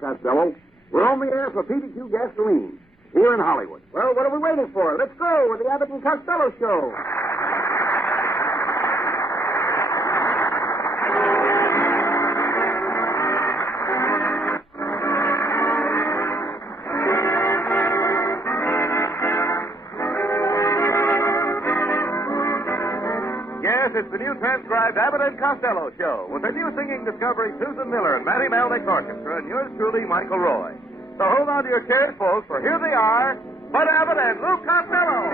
Costello. We're on the air for PDQ Gasoline, here in Hollywood. Well, what are we waiting for? Let's go with the Abbott and Costello Show. Yes, it's the new transcribed Abbott and Costello Show with the new singing discovery Susan Miller and Matty Malnick's orchestra and yours truly, Michael Roy. So hold on to your chairs, folks, for here they are, Bud Abbott and Lou Costello.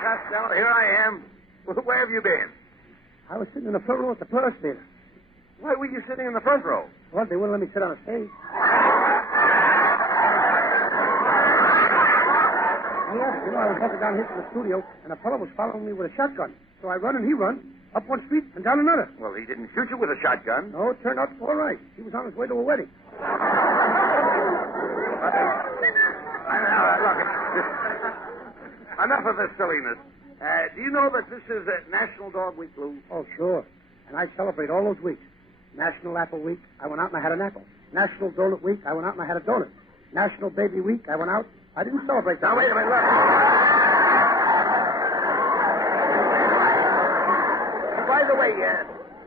Costello, here I am. Where have you been? I was sitting in the front row at the Purse Theater. Why were you sitting in the front row? Well, they wouldn't let me sit on a stage. Yeah, I was walking down here to the studio, and a fellow was following me with a shotgun. So I run and he run, up one street and down another. Well, he didn't shoot you with a shotgun. No, it turned out all right. He was on his way to a wedding. Look, enough of this silliness. Do you know that this is National Dog Week, Lou? Oh, sure. And I celebrate all those weeks. National Apple Week, I went out and I had an apple. National Donut Week, I went out and I had a donut. National Baby Week, I went out. I didn't celebrate that. Now, wait a minute, look. By the way,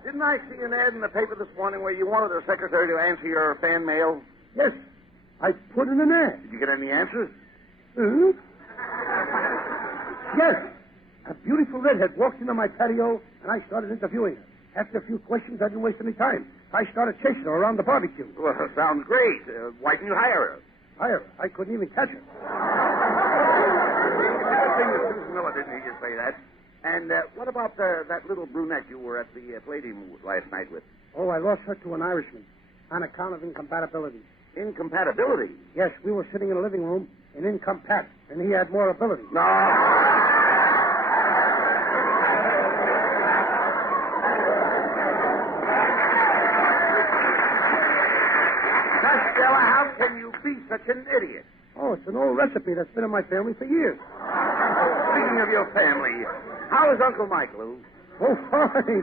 didn't I see an ad in the paper this morning where you wanted a secretary to answer your fan mail? Yes. I put in an ad. Did you get any answers? Hmm? Yes. A beautiful redhead walked into my patio, and I started interviewing her. After a few questions, I didn't waste any time. I started chasing her around the barbecue. Well, sounds great. Why didn't you hire her? Hire her? I couldn't even catch her. Good thing that Susan Miller didn't hear you say that. And what about that little brunette you were at the Palladium last night with? Oh, I lost her to an Irishman on account of incompatibility. Incompatibility? Yes, we were sitting in a living room in incompat, and he had more ability. No. Costello, how can you be such an idiot? Oh, it's an old recipe that's been in my family for years. Speaking of your family, how is Uncle Mike, Lou? Oh, fine.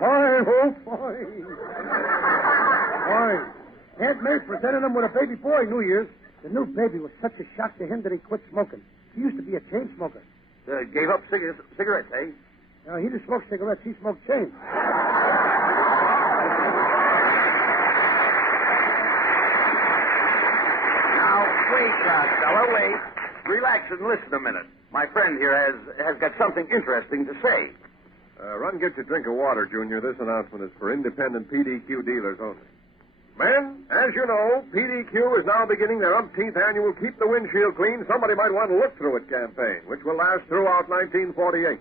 Fine, oh, fine. Fine. Aunt May presented him with a baby boy New Year's. The new baby was such a shock to him that he quit smoking. He used to be a chain smoker. Gave up cigarettes, eh? No, he didn't smoke cigarettes. He smoked chains. Now, wait, Costello, wait. Relax and listen a minute. My friend here has got something interesting to say. Run, get your drink of water, Junior. This announcement is for independent PDQ dealers only. Men, as you know, PDQ is now beginning their umpteenth annual Keep the Windshield Clean, Somebody Might Want to Look Through It campaign, which will last throughout 1948.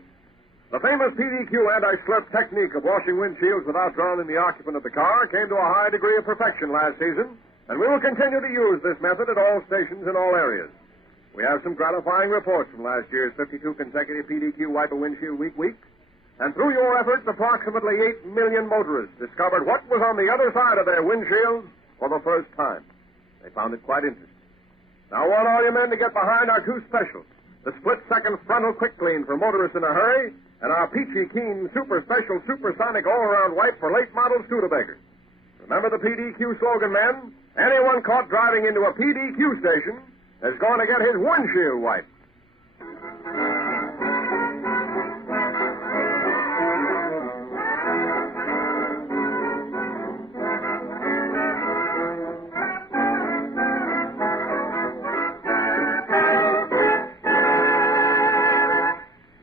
The famous PDQ anti-slurp technique of washing windshields without drowning the occupant of the car came to a high degree of perfection last season, and we will continue to use this method at all stations in all areas. We have some gratifying reports from last year's 52 consecutive PDQ Wiper Windshield Week. And through your efforts, approximately 8 million motorists discovered what was on the other side of their windshields for the first time. They found it quite interesting. Now, I want all you men to get behind our two specials. The split-second frontal quick clean for motorists in a hurry, and our peachy keen super special supersonic all-around wipe for late model Studebakers. Remember the PDQ slogan, men? Anyone caught driving into a PDQ station is going to get his windshield wiped.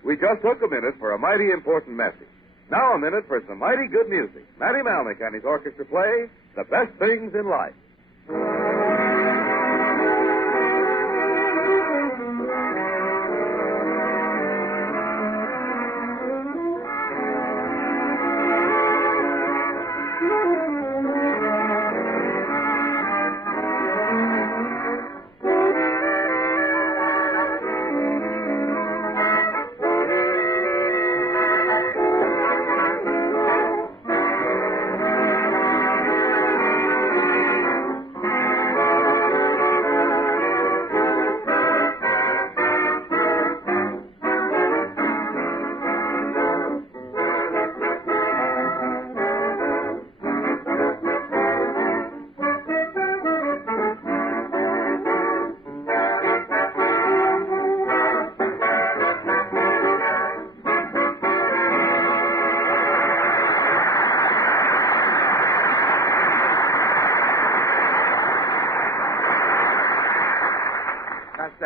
We just took a minute for a mighty important message. Now a minute for some mighty good music. Matty Malnick and his orchestra play The Best Things in Life.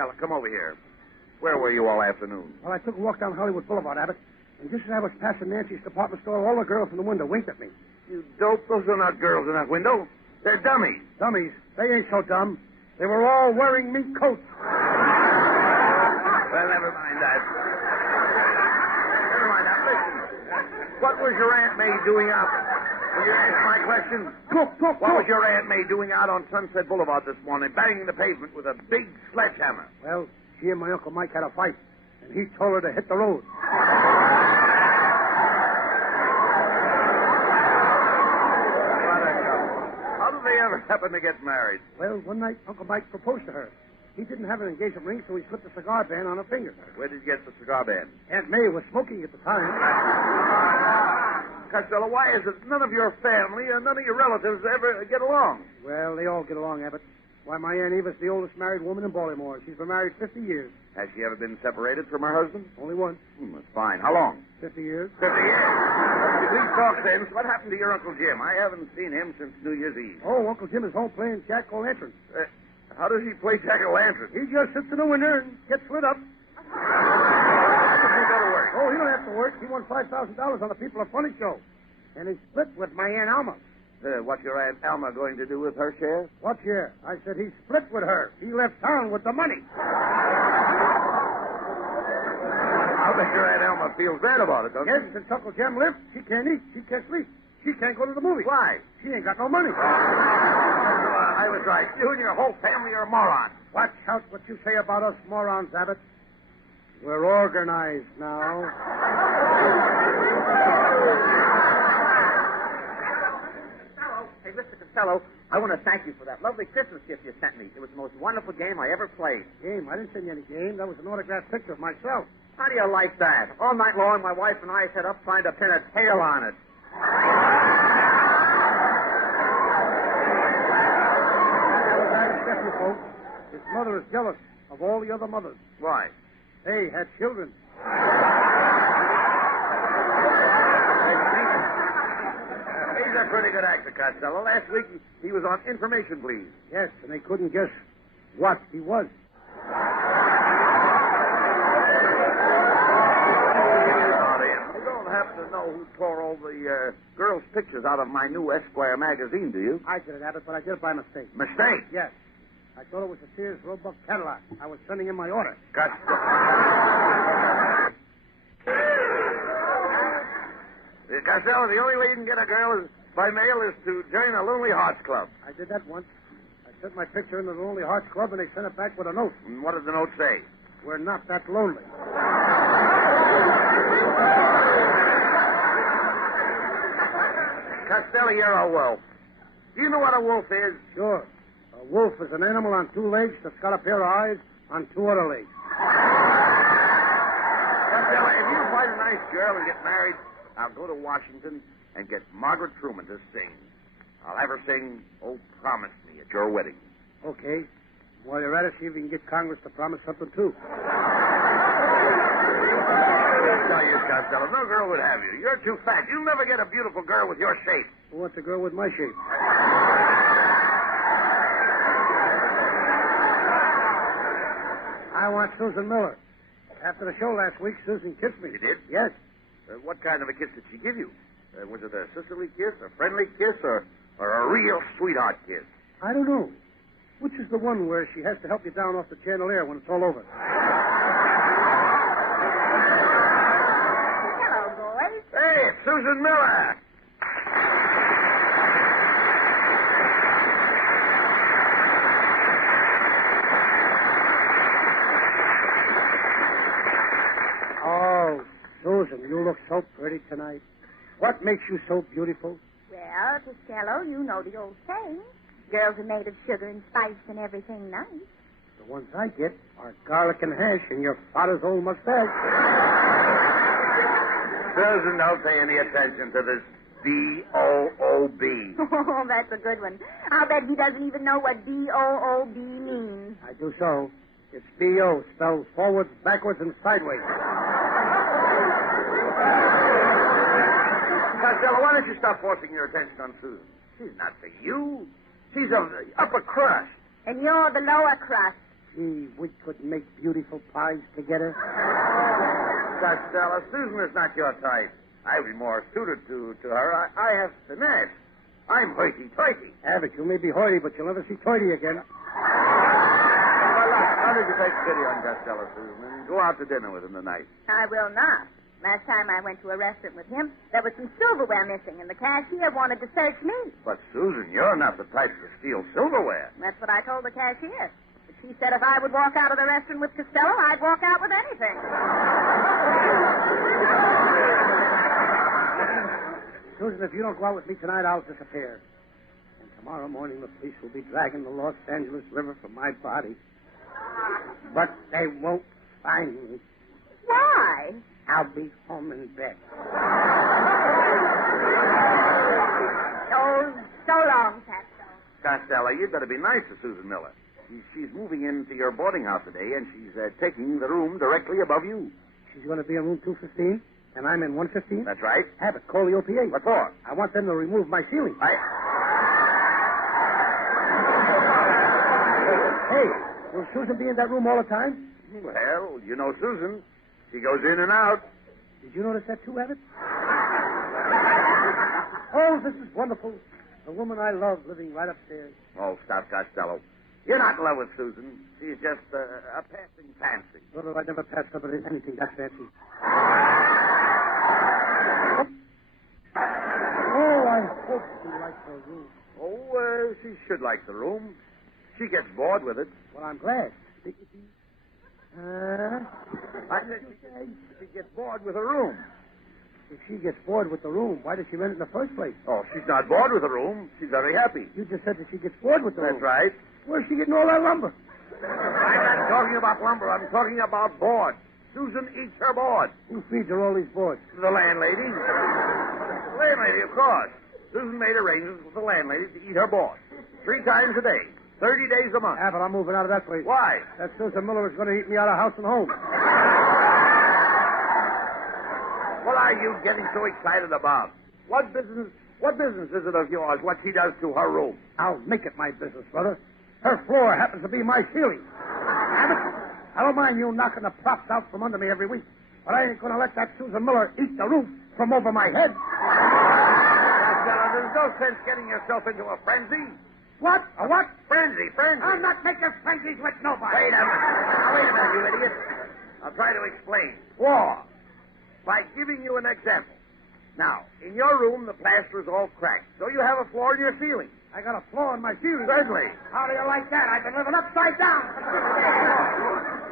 Costello, come over here. Where were you all afternoon? Well, I took a walk down Hollywood Boulevard, Abbott, and just as I was passing Nancy's department store, all the girls in the window winked at me. You dope. Those are not girls in that window. They're dummies. Dummies. They ain't so dumb. They were all wearing mink coats. Well, never mind that. Never mind that. Listen. What was your Aunt May doing out? Will you answer my question? What was your Aunt May doing out on Sunset Boulevard this morning, banging the pavement with a big sledgehammer? Well, she and my Uncle Mike had a fight, and he told her to hit the road. How did they ever happen to get married? Well, one night, Uncle Mike proposed to her. He didn't have an engagement ring, so he slipped a cigar band on her finger. Where did you get the cigar band? Aunt May was smoking at the time. Costello, why is it none of your family and none of your relatives ever get along? Well, they all get along, Abbott. Why, my Aunt Eva's the oldest married woman in Baltimore. She's been married 50 years. Has she ever been separated from her husband? Only once. That's fine. How long? 50 years. 50 years. Please talk sense. What happened to your Uncle Jim? I haven't seen him since New Year's Eve. Oh, Uncle Jim is home playing jack-o'-lantern. How does he play jack-o'-lantern? He just sits in the window and gets lit up. How does he go to work? Oh, he don't have to work. He won $5,000 on the People Are Funny show. And he split with my Aunt Alma. What's your Aunt Alma going to do with her share? What share? I said he split with her. He left town with the money. I'll bet your Aunt Alma feels bad about it, doesn't Yes, since Uncle Jim left, she can't eat. She can't sleep. She can't go to the movies. Why? She ain't got no money. I was right. You and your whole family are morons. Watch out what you say about us morons, Abbott. We're organized now. Hey, Mr. Costello, I want to thank you for that lovely Christmas gift you sent me. It was the most wonderful game I ever played. Game? I didn't send you any game. That was an autographed picture of myself. How do you like that? All night long, my wife and I sat up trying to pin a tail on it. Folks, his mother is jealous of all the other mothers. Why? They had children. He's a pretty good actor, Costello. Last week he was on Information Please. Yes, and they couldn't guess what he was. You don't happen to know who tore all the girls' pictures out of my new Esquire magazine, do you? I did it, Abbott, but I did it by mistake. Mistake? Yes. I thought it was a Sears Roebuck Cadillac. I was sending in my order. Costello, the only way you can get a girl by mail is to join a Lonely Hearts Club. I did that once. I sent my picture into the Lonely Hearts Club, and they sent it back with a note. And what did the note say? We're not that lonely. Costello, you're a wolf. Do you know what a wolf is? Sure. A wolf is an animal on two legs that's got a pair of eyes on two other legs. Costello, if you find a nice girl and get married, I'll go to Washington and get Margaret Truman to sing. I'll have her sing, "Oh, Promise Me" at your wedding. Okay. While you're at it, see if you can get Congress to promise something, too. I'll tell you, Costello, no girl would have you. You're too fat. You'll never get a beautiful girl with your shape. Who wants a girl with my shape? I want Susan Miller. After the show last week, Susan kissed me. She did? Yes. What kind of a kiss did she give you? Was it a sisterly kiss, a friendly kiss, or a real sweetheart kiss? I don't know. Which is the one where she has to help you down off the chandelier when it's all over? Hello, boys. Hey, it's Susan Miller. Oh, Susan, you look so pretty tonight. What makes you so beautiful? Well, Costello, you know the old saying. Girls are made of sugar and spice and everything nice. The ones I get are garlic and hash and your father's old mustache. Susan, don't pay any attention to this B-O-O-B. Oh, that's a good one. I'll bet he doesn't even know what B-O-O-B means. I do so. It's B-O, spelled forwards, backwards, and sideways. Costello, why don't you stop forcing your attention on Susan? She's not for you. She's of the upper crust. And you're the lower crust. Gee, we could make beautiful pies together. Costello, Susan is not your type. I'd be more suited to her. I have finesse. I'm hoity-toity. Abbott, you may be hoity, but you'll never see toity again. Well, look, why don't you take pity on Costello, Susan, and go out to dinner with him tonight? I will not. Last time I went to a restaurant with him, there was some silverware missing, and the cashier wanted to search me. But, Susan, you're not the type to steal silverware. That's what I told the cashier. But she said if I would walk out of the restaurant with Costello, I'd walk out with anything. Susan, if you don't go out with me tonight, I'll disappear. And tomorrow morning, the police will be dragging the Los Angeles River from my body. But they won't find me. Why? I'll be home in bed. Oh, so long, Costello. Costello, you'd better be nice to Susan Miller. She's moving into your boarding house today, and she's taking the room directly above you. She's going to be in room 215, and I'm in 115? That's right. Abbott, call the OPA. What for? I want them to remove my ceiling. Hey, will Susan be in that room all the time? Well, you know Susan. She goes in and out. Did you notice that too, Abbott? Oh, this is wonderful. The woman I love living right upstairs. Oh, stop, Costello. You're not in love with Susan. She's just a passing fancy. Well, I never passed somebody anything that fancy. Oh, I hope she likes her room. Oh, she should like the room. She gets bored with it. Well, I'm glad. I said she gets bored with her room. If she gets bored with the room, why did she rent it in the first place? Oh, she's not bored with the room. She's very happy. You just said that she gets bored with the room. That's right. Where's she getting all that lumber? I'm not talking about lumber. I'm talking about board. Susan eats her board. Who feeds her all these boards? The landlady. The landlady, of course. Susan made arrangements with the landlady to eat her board 3 times a day. 30 days a month. Abbott, I'm moving out of that place. Why? That Susan Miller is going to eat me out of house and home. What are you getting so excited about? What business is it of yours, what she does to her room? I'll make it my business, brother. Her floor happens to be my ceiling. Abbott, I don't mind you knocking the props out from under me every week, but I ain't going to let that Susan Miller eat the roof from over my head. There's no sense getting yourself into a frenzy. What? A what? Frenzy. I'm not making frenzies with nobody. Wait a minute, you idiot. I'll try to explain. War. By giving you an example. Now, in your room, the plaster is all cracked, so you have a floor in your ceiling. I got a flaw in my ceiling. Certainly. How do you like that? I've been living upside down.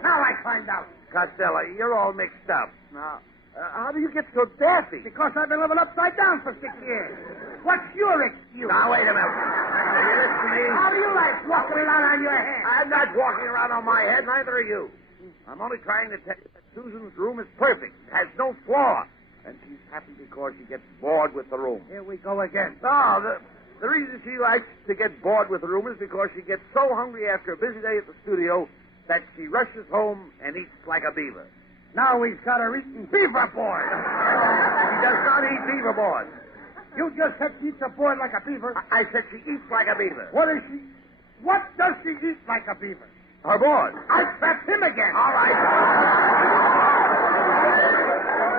Now I find out. Costello, you're all mixed up. Now, how do you get so daffy? Because I've been living upside down for 6 years. What's your excuse? Now, wait a minute. Will you listen to me? How do you like walking around on your head? I'm not walking around on my head, neither are you. I'm only trying to tell you that Susan's room is perfect. It has no flaw. And she's happy because she gets bored with the room. Here we go again. No, the reason she likes to get bored with the room is because she gets so hungry after a busy day at the studio that she rushes home and eats like a beaver. Now we've got her eating beaver board. She does not eat beaver board. You just said she eats a board like a beaver. I said she eats like a beaver. What is she? What does she eat like a beaver? Her board. I trapped him again. All right.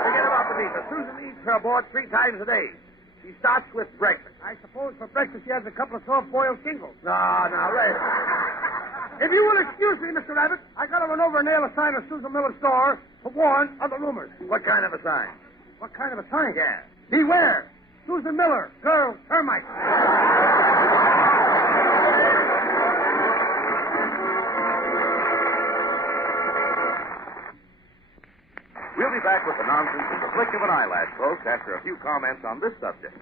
Forget about the beaver. Susan eats her board 3 times a day. She starts with breakfast. I suppose for breakfast she has a couple of soft-boiled shingles. No, right. If you will excuse me, Mr. Rabbit, I got to run over and nail a sign of Susan Miller's store to warn other rumors. What kind of a sign? What kind of a sign? Yeah. Beware. Susan Miller, girl termite. We'll be back with the nonsense in the flick of an eyelash, folks, after a few comments on this subject.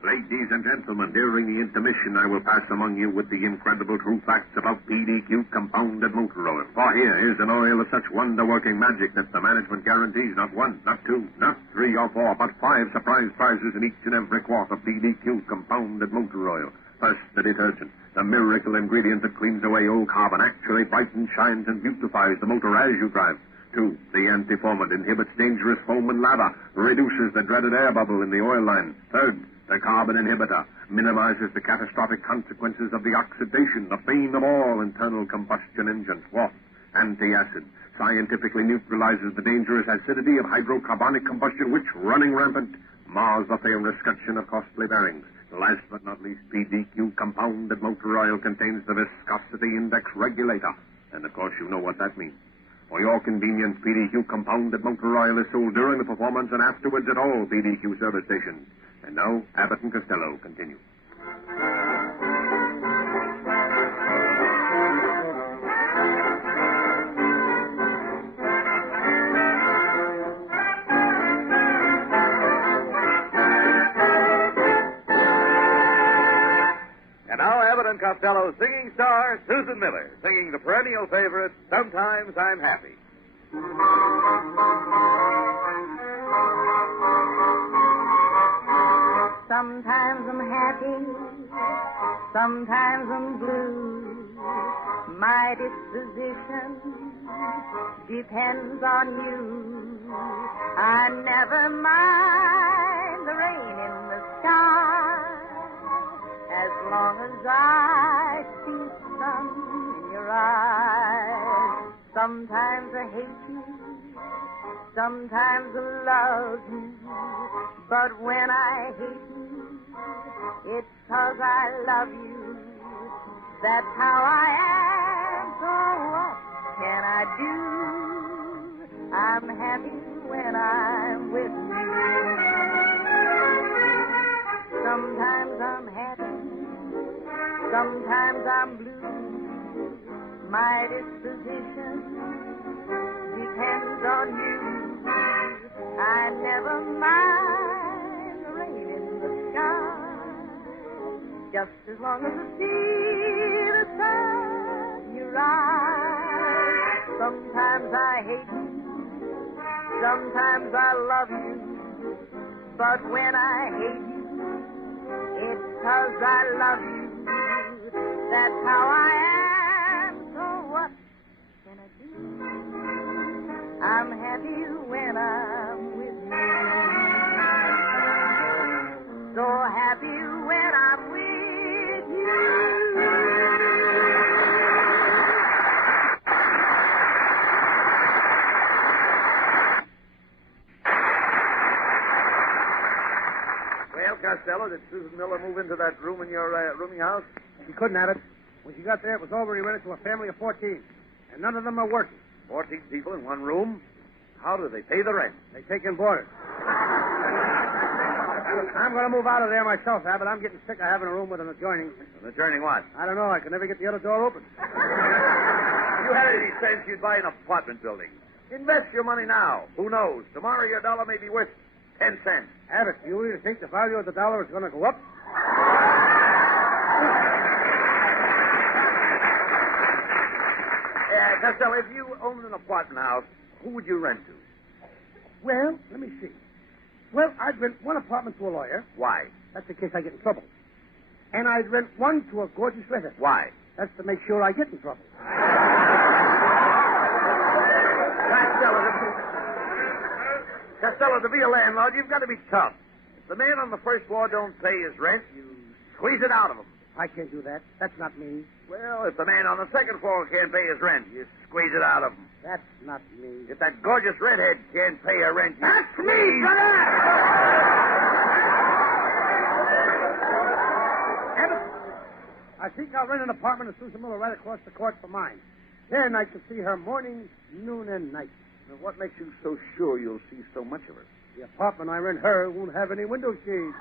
Ladies and gentlemen, during the intermission, I will pass among you with the incredible true facts about PDQ compounded motor oil. For here is an oil of such wonder-working magic that the management guarantees not 1, not 2, not 3 or 4, but 5 surprise prizes in each and every quart of PDQ compounded motor oil. First, the detergent, the miracle ingredient that cleans away old carbon, actually brightens, shines, and beautifies the motor as you drive. 2, the anti-foamant inhibits dangerous foam and lava, reduces the dreaded air bubble in the oil line. 3rd, The carbon inhibitor minimizes the catastrophic consequences of the oxidation, the bane of all internal combustion engines. What? Anti-acid scientifically neutralizes the dangerous acidity of hydrocarbonic combustion, which, running rampant, mars the failed escutcheon of costly bearings. Last but not least, PDQ compounded motor oil contains the viscosity index regulator. And, of course, you know what that means. For your convenience, PDQ compounded motor oil is sold during the performance and afterwards at all PDQ service stations. And now, Abbott and Costello continue. And now, Abbott and Costello's singing star, Susan Miller, singing the perennial favorite, Sometimes I'm Happy. Sometimes I'm happy, sometimes I'm blue. My disposition depends on you. I never mind the rain in the sky, as long as I see sun in your eyes. Sometimes I hate you, sometimes I love you, but when I hate you, it's 'cause I love you. That's how I am, so what can I do? I'm happy when I'm with you. Sometimes I'm happy, sometimes I'm blue. My disposition depends on you. I never mind the rain in the sky, just as long as I see the sun in your eyes. Sometimes I hate you, sometimes I love you, but when I hate you, it's 'cause I love you. That's how I am, so what can I do? I'm happy when I'm with you. So happy when I'm with you. Well, Costello, did Susan Miller move into that room in your rooming house? She couldn't have it. When she got there, it was over and he rented to a family of 14. And none of them are working. 14 people in one room? How do they pay the rent? They take in boarders. I'm going to move out of there myself, Abbott. I'm getting sick of having a room with an adjoining. An adjoining what? I don't know. I can never get the other door open. If you had any sense, you'd buy an apartment building. Invest your money now. Who knows? Tomorrow your dollar may be worth 10 cents. Abbott, do you really think the value of the dollar is going to go up? Costello, if you owned an apartment house, who would you rent to? Well, let me see. Well, I'd rent one apartment to a lawyer. Why? That's in case I get in trouble. And I'd rent one to a gorgeous redhead. Why? That's to make sure I get in trouble. Costello, to be a landlord, you've got to be tough. If the man on the first floor don't pay his rent, you squeeze it out of him. I can't do that. That's not me. Well, if the man on the second floor can't pay his rent, you squeeze it out of him. That's not me. If that gorgeous redhead can't pay her rent, you That's me, squeeze... brother! Abbott, I think I'll rent an apartment of Susan Miller right across the court from mine. Then I can see her morning, noon, and night. Now, what makes you so sure you'll see so much of her? The apartment I rent her won't have any window shades.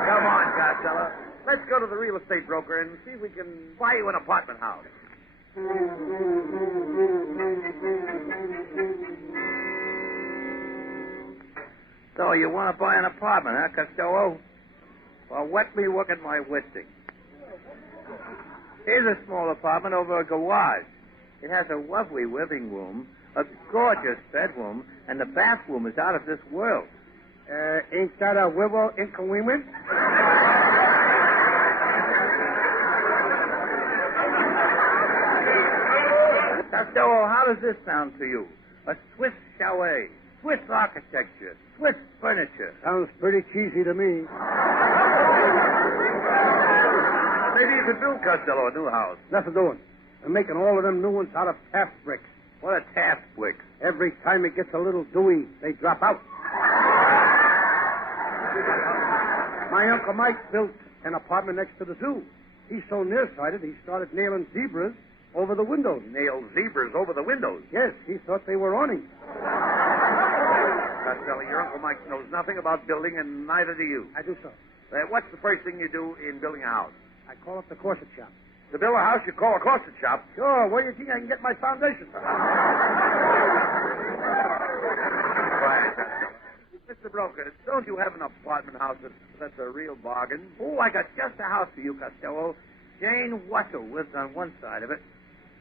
Come on, Costello. Let's go to the real estate broker and see if we can buy you an apartment house. So you want to buy an apartment, huh, Costello? Well, wet me look at my listing. Here's a small apartment over a garage. It has a lovely living room, a gorgeous bedroom, and the bathroom is out of this world. Ain't that a widow inconvenient? Costello, how does this sound to you? A Swiss chalet, Swiss architecture, Swiss furniture. Sounds pretty cheesy to me. Maybe you could build Costello a new house. Nothing doing. They're making all of them new ones out of Taft bricks. What are Taft bricks? Every time it gets a little dewy, they drop out. My Uncle Mike built an apartment next to the zoo. He's so nearsighted, he started nailing zebras over the windows. Nail zebras over the windows. Yes, he thought they were awnings. Costello, your Uncle Mike knows nothing about building, and neither do you. I do so. What's the first thing you do in building a house? I call up the corset shop. To build a house, you call a corset shop. Sure, where do you think I can get my foundation? Quiet, Costello. Mr. Broker, don't you have an apartment house that's a real bargain? Oh, I got just a house for you, Costello. Jane Wassel lives on one side of it.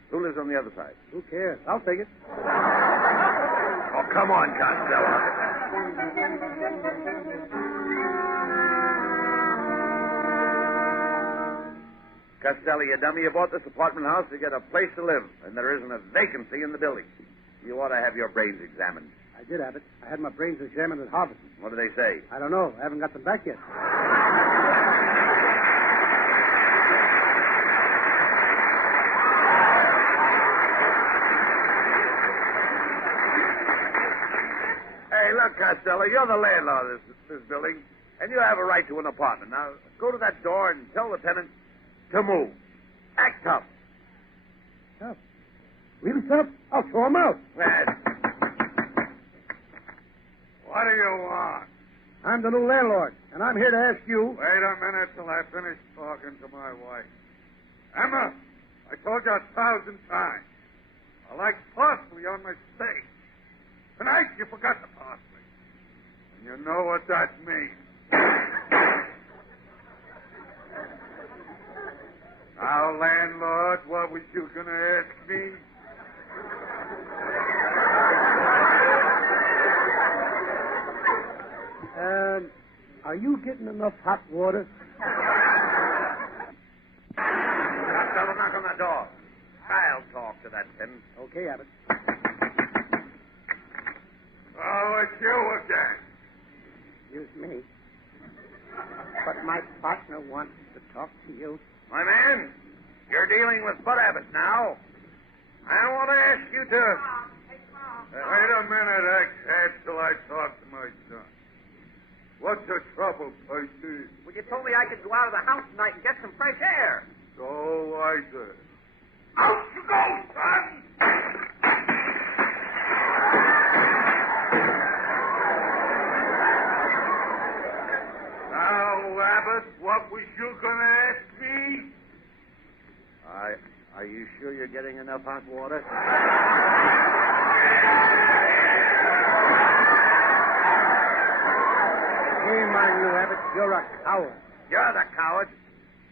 Who lives on the other side? Who cares? I'll take it. Oh, come on, Costello. Costello, you dummy, you bought this apartment house to get a place to live, and there isn't a vacancy in the building. You ought to have your brains examined. I did have it. I had my brains examined at Harvard. What do they say? I don't know. I haven't got them back yet. Hey, look, Costello, you're the landlord of this building, and you have a right to an apartment. Now, go to that door and tell the tenant to move. Act tough. Tough? Really tough? I'll throw him out. What do you want? I'm the new landlord, and I'm here to ask you... Wait a minute till I finish talking to my wife. Emma, I told you 1,000 times. I like parsley on my steak. Tonight you forgot the parsley. And you know what that means. Now, landlord, what was you going to ask me? Are you getting enough hot water? Costello, knock on that door. I'll talk to that tenant. Okay, Abbott. Oh, it's you again. Excuse me. But my partner wants to talk to you. My man, you're dealing with Bud Abbott now. I want to ask you to... Wait a minute, ex-head, till I talk to my son. What's the trouble, Percy? Well, you told me I could go out of the house tonight and get some fresh air. So I did. Out you go, son! Now, Abbott, what was you going to ask me? Are you sure you're getting enough hot water? Shame on you, Abbott. You're a coward. You're the coward.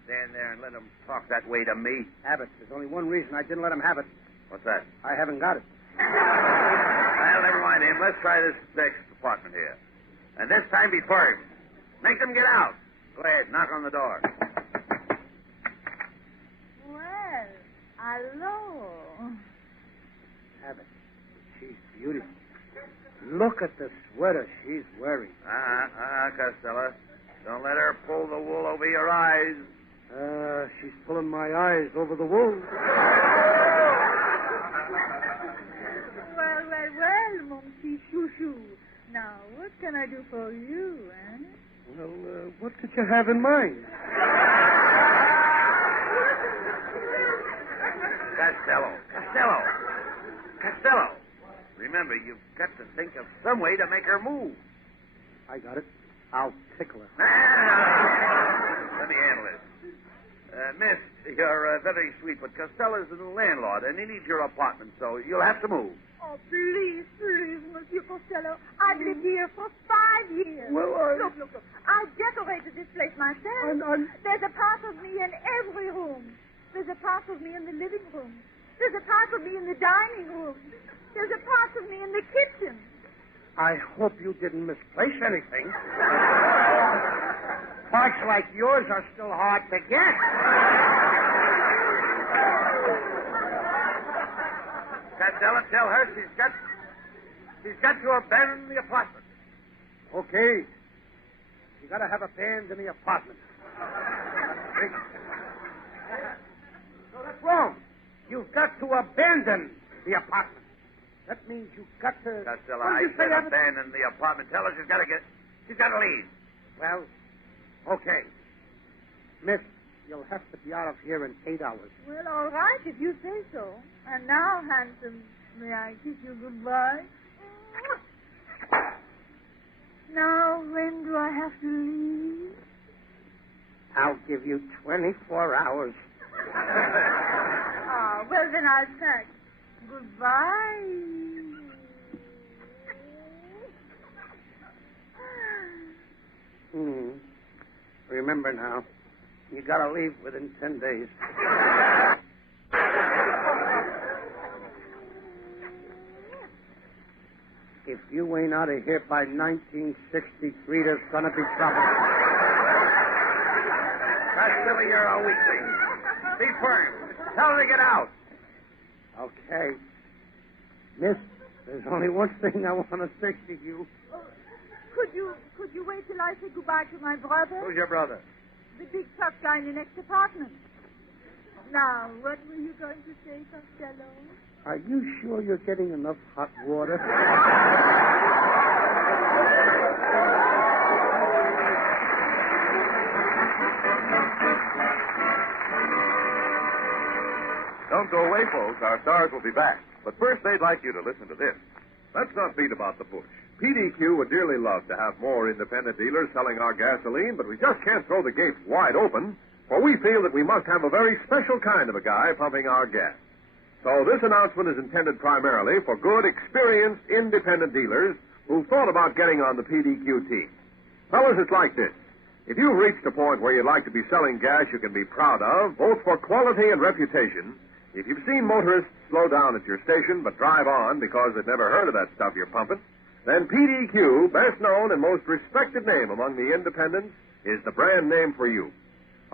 Stand there and let him talk that way to me. Abbott, there's only one reason I didn't let him have it. What's that? I haven't got it. Well, never mind him. Let's try this next apartment here. And this time be firm. Make them get out. Go ahead, knock on the door. Well, hello. Abbott, she's beautiful. Look at the sweater she's wearing. Costello. Don't let her pull the wool over your eyes. She's pulling my eyes over the wool. Well, mon petit chouchou. Now, what can I do for you, eh? Well, what did you have in mind? Costello. Remember, you've got to think of some way to make her move. I got it. I'll tickle her. Let me handle this. Miss, you're very sweet, but Costello's the new landlord, and he needs your apartment, so you'll have to move. Oh, please, Monsieur Costello. I've lived here for 5 years. Well, Look. I decorated this place myself. There's a part of me in every room. There's a part of me in the living room. There's a part of me in the dining room. There's a part of me in the kitchen. I hope you didn't misplace anything. Parts like yours are still hard to get. Costello, tell her she's got She's got to abandon the apartment. Okay. You gotta have a band in the apartment. No, that's wrong. You've got to abandon the apartment. That means you've got to... Costello, What I did you say, said Abbott? abandon the apartment. Tell her she's got to leave. Well, okay. Miss, you'll have to be out of here in 8 hours. Well, all right, if you say so. And now, handsome, may I kiss you goodbye? Now, when do I have to leave? I'll give you 24 hours. Ah, well, then I'll say goodbye. Remember now, you gotta leave within 10 days. If you ain't out of here by 1963, there's gonna be trouble. Costello, you're a weakling. Be firm. Tell her to get out. Okay. Miss, there's only one thing I want to say to you. Could you wait till I say goodbye to my brother? Who's your brother? The big tough guy in the next apartment. Now, what were you going to say, Costello? Are you sure you're getting enough hot water? Don't go away, folks. Our stars will be back. But first, they'd like you to listen to this. Let's not beat about the bush. PDQ would dearly love to have more independent dealers selling our gasoline, but we just can't throw the gates wide open, for we feel that we must have a very special kind of a guy pumping our gas. So this announcement is intended primarily for good, experienced, independent dealers who've thought about getting on the PDQ team. Fellas, it's like this. If you've reached a point where you'd like to be selling gas you can be proud of, both for quality and reputation, if you've seen motorists slow down at your station but drive on because they've never heard of that stuff you're pumping, then PDQ, best known and most respected name among the independents, is the brand name for you.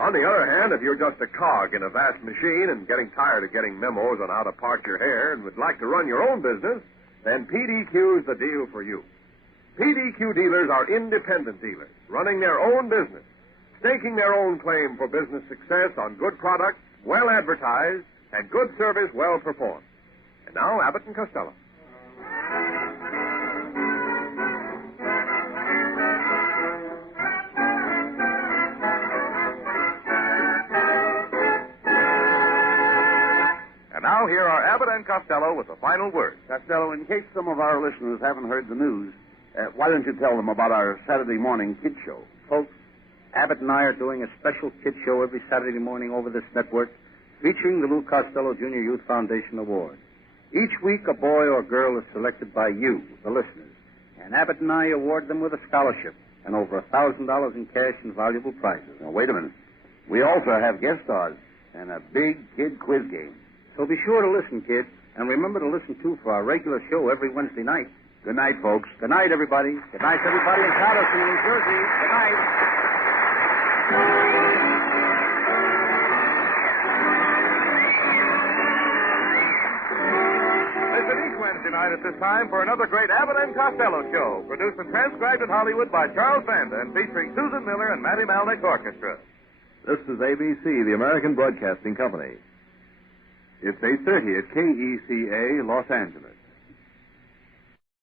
On the other hand, if you're just a cog in a vast machine and getting tired of getting memos on how to part your hair and would like to run your own business, then PDQ's the deal for you. PDQ dealers are independent dealers, running their own business, staking their own claim for business success on good products, well advertised, and good service well performed. And now, Abbott and Costello. And now, here are Abbott and Costello with the final word. Costello, in case some of our listeners haven't heard the news, why don't you tell them about our Saturday morning kid show? Folks, Abbott and I are doing a special kid show every Saturday morning over this network, featuring the Lou Costello Junior Youth Foundation Award. Each week, a boy or girl is selected by you, the listeners, and Abbott and I award them with a scholarship and over $1,000 in cash and valuable prizes. Now, wait a minute. We also have guest stars and a big kid quiz game. So be sure to listen, kids, and remember to listen, too, for our regular show every Wednesday night. Good night, folks. Good night, everybody. Good night, everybody in Patterson, New Jersey. Good night. Listen each Wednesday night at this time for another great Abbott and Costello show, produced and transcribed in Hollywood by Charles Vanda and featuring Susan Miller and Matty Malnick's orchestra. This is ABC, the American Broadcasting Company. It's 8:30 at KECA, Los Angeles.